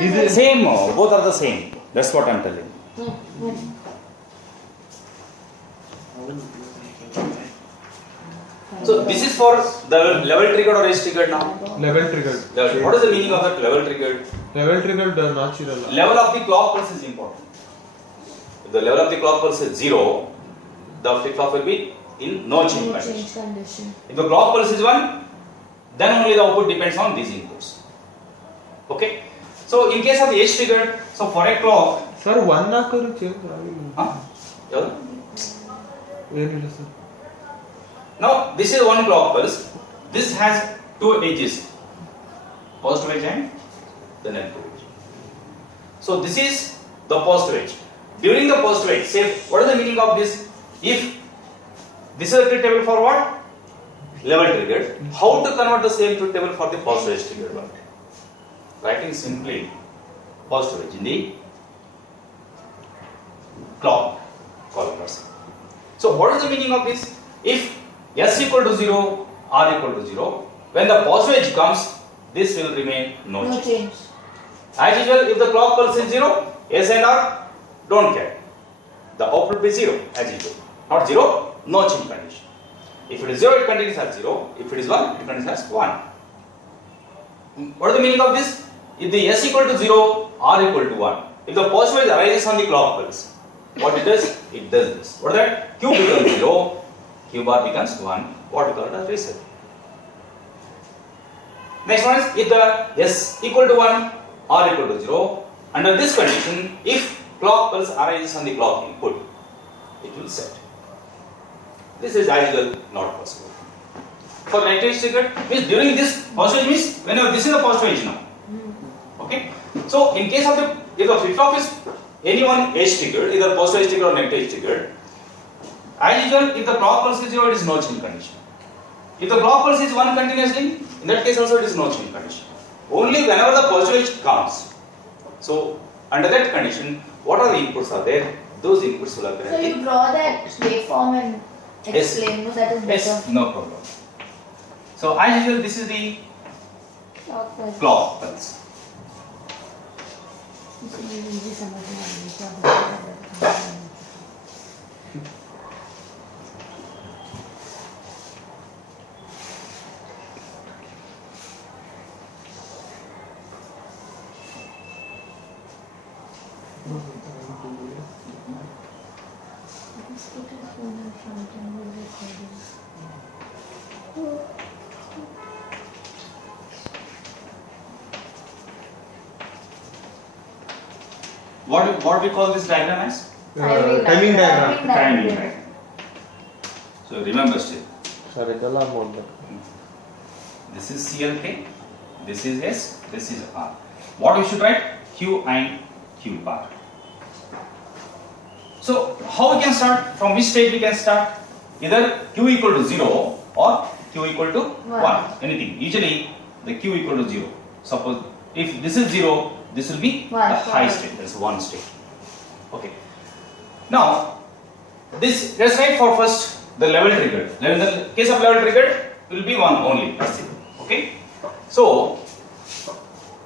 Is it Same, both are the same. That's what I'm telling. So this is for the level triggered or edge triggered now? level triggered? What is the meaning of that level triggered? Level triggered natural. Level of the clock pulse is important. If the level of the clock pulse is 0, the flip-flop will be in no change condition. If the clock pulse is 1, then only the output depends on these inputs. Okay? So in case of the edge triggered, so for a clock, Sir, 1 ನಾಲ್ಕರು change ಯಾವುದು? ಏನಿಲ್ಲ sir. Now this is one clock pulse. This has two edges, positive edge and the negative edge. So this is the positive edge. During the positive edge, say what is the meaning of this? If this is a truth table for what? Level triggered. How to convert the same truth table for the positive edge triggered one? Writing simply positive edge in the clock column. So what is the meaning of this? If S equal to 0, R equal to 0, when the positive edge comes, this will remain no change. As usual, if the clock pulse is 0, S and R don't care. The output will be 0 as usual. Not 0, no change condition. If it is 0, it continues as 0. If it is 1, it continues as 1. What is the meaning of this? If the S equal to 0, R equal to 1. If the positive edge arises on the clock pulse, what it does? It does this. What is that? Q becomes 0, Q bar becomes 1. What we call it as reset. Next one is if the S equal to 1, R equal to 0. Under this condition, if clock pulse arises on the clock input, it will set. This is as usual not possible. For negative trigger, means during this positive means whenever this is the positive edge now. Okay. So in case of the if the flip flop is any one edge triggered, either positive edge triggered or negative edge triggered, as usual, if the clock pulse is 0, it is no change condition. If the clock pulse is 1 continuously, in that case also it is no change condition. Only whenever the positive edge comes. So under that condition, what are the inputs are there? Those inputs will appear. So you draw that waveform and explain. No, that is better. Yes, no problem. So as usual, this is the clock pulse. What we call this diagram as? Timing diagram. Timing diagram. So remember still. Sir, ಇದೆಲ್ಲ ಮಾಡ್ಬೇಕು. This is CLK, this is S, this is R. What we should write? Q and Q bar. So how we can start? From which stage we can start? Either Q equal to 0 or Q equal to 1. Anything. Usually the Q equal to 0. Suppose if this is 0, this will be the high state. That's one state. Okay. Now this let's write for first the level triggered. In the case of level triggered, it will be 1 only. That's it. Okay. So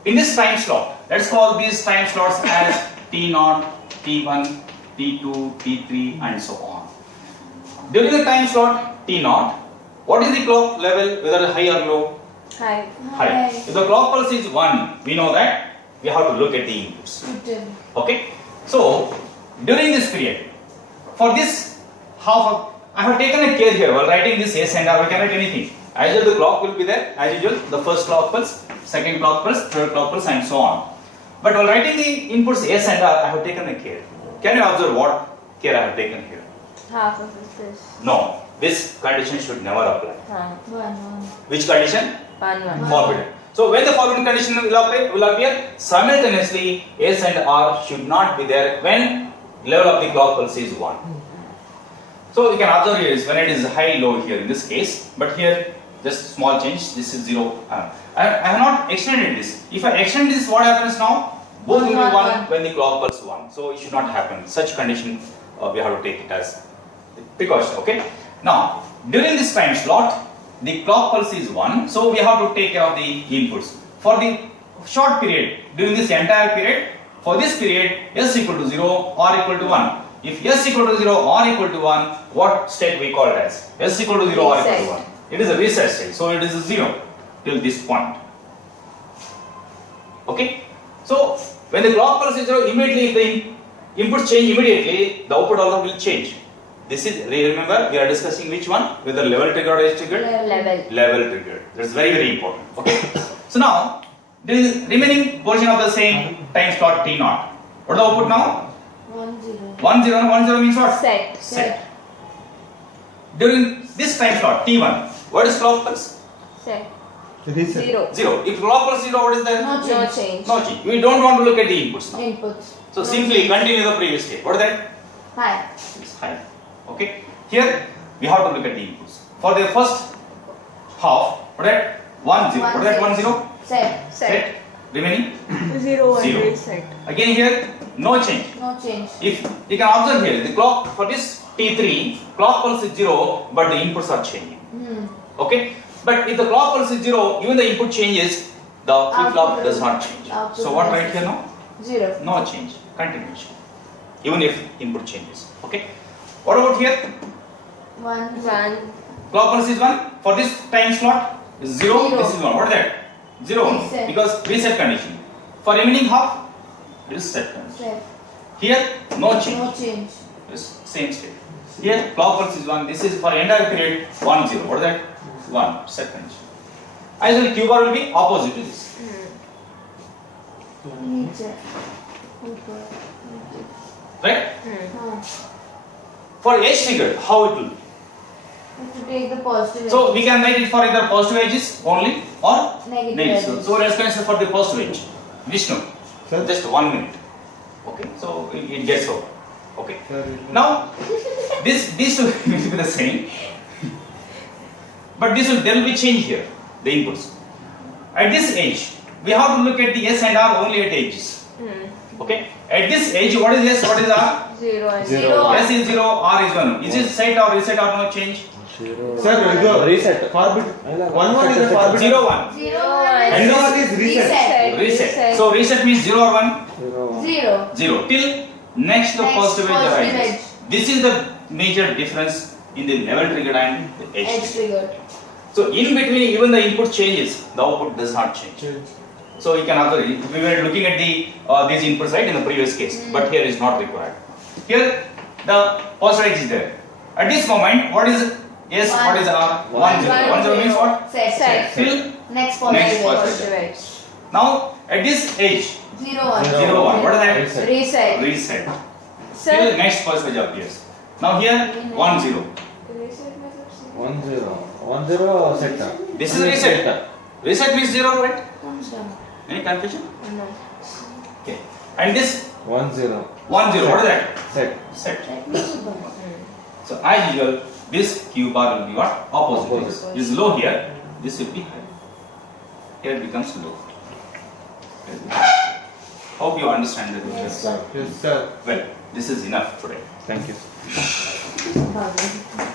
in this time slot, let's call these time slots as T0, T1, T2, T3 and so on. During the time slot T0, what is the clock level, whether high or low? High. High. If the clock pulse is 1, we know that we have to look at the inputs. Okay. So during this period, for this half of, I have taken a care here while writing this S and R. We can write anything. As usual, the clock will be there. As usual, the first clock pulse, second clock pulse, third clock pulse, and so on. But while writing the inputs S and R, I have taken a care. Can you observe what care I have taken here? Half of this. No, this condition should never apply. One. Which condition? One. Forbidden. So when the forbidden condition will appear, simultaneously S and R should not be there when level of the clock pulse is 1. So you can observe here is when it is high, low here in this case, but here just small change. This is 0. I have not extended this. If I extend this, what happens now? Both will be 1 when the clock pulse 1. So it should not happen. Such condition we have to take it as precaution. Okay. Now during this time slot, the clock pulse is 1, so we have to take care of the inputs. For the short period, during this entire period, for this period, S equal to 0 or equal to 1. If S equal to 0 or equal to 1, what state we call it as? S equal to 0 or equal to 1. It is a reset state, so it is a 0 till this point. Okay? So, when the clock pulse is 0, immediately if the input change immediately, the output also will change. This is, remember, we are discussing which one? Whether level triggered or edge triggered? Level triggered. That's very, very important. Okay? So now, there is remaining portion of the same time slot T0. What is the output now? 1 0. 1 0. 1 0 means what? Set. During this time slot T1, what is clock pulse? Set. Reset. 0. If clock pulse 0, what is there? No change. No change. We don't want to look at the inputs now. Inputs. So simply continue the previous state. What is that? High. It's high. Okay. Here we have to look at the inputs. For the first half, what is that? 1 0. What is that? 1 0? Set. Remaining 0 0. reset. Again here, no change. No change. If you can observe here, the clock for this T3, clock pulse is 0, but the inputs are changing. Okay? But if the clock pulse is 0, even the input changes, the flip-flop does not change. So what right here now? 0. No change. Continuation. Even if input changes. Okay? What about here? 1 1. Clock pulse is 1. For this time slot is 0. Zero. This is 1. What is that? 0. Reset. Because reset condition. For remaining half, it is set condition. Set. Here, no change. No change. Yes, same state. Here, clock pulse is 1. This is for entire period 1 0. What is that? 1 set condition. Actually, Q bar will be opposite to this. Niche. Right? No. For edge triggered, how it will be? If you take the positive So edge. we can write it for either positive edges only or Negative negative. edges. So let's consider for the positive edge. Vishnu, Sir? just 1 minute. Okay, so it gets over. Okay. Sir, Now, these two will be the same, but there will be change here, the inputs. At this edge, we have to look at the S and R only at edges. Okay. At this edge, what is S? What is R? 0 and Zero. 0. S is 0, R is 1. Is it set or reset or no change? Sir, go reset. Forbid. One is a forbid. 0, 1. 0 And this one is reset. Reset. So reset means 0 or 1? 0. 0. Till next the Next positive edge positive arises. edge. This is the major difference in the level triggered and the edge Edge triggered. triggered. So in between, even the input changes, the output does not change. Change. So you can observe, we were looking at the these inputs right in the previous case, but here is not required. Here the positive edge is there. At this moment, what is S? One. What is R? 1 0. 1 0 means what? Set. Till Next Next positive positive edge. Positive edge. now at this edge 0 1. 0 1. What is that? Reset. Reset. Reset. Sir, Till next positive edge appears. Now here 1 0. reset method. 1 0. 1 0 set. This is reset. Reset means 0, right? Comes down. Any confusion? No. Okay. And this 1 0. 1 0. What is that? Set. Set. That means you burn. So as usual, this Q bar will be what? Opposite. This is low here. This will be high. Here it becomes low. Hope you understand the difference. Yes, sir. Yes, sir. Well, this is enough today. Thank you. Bye.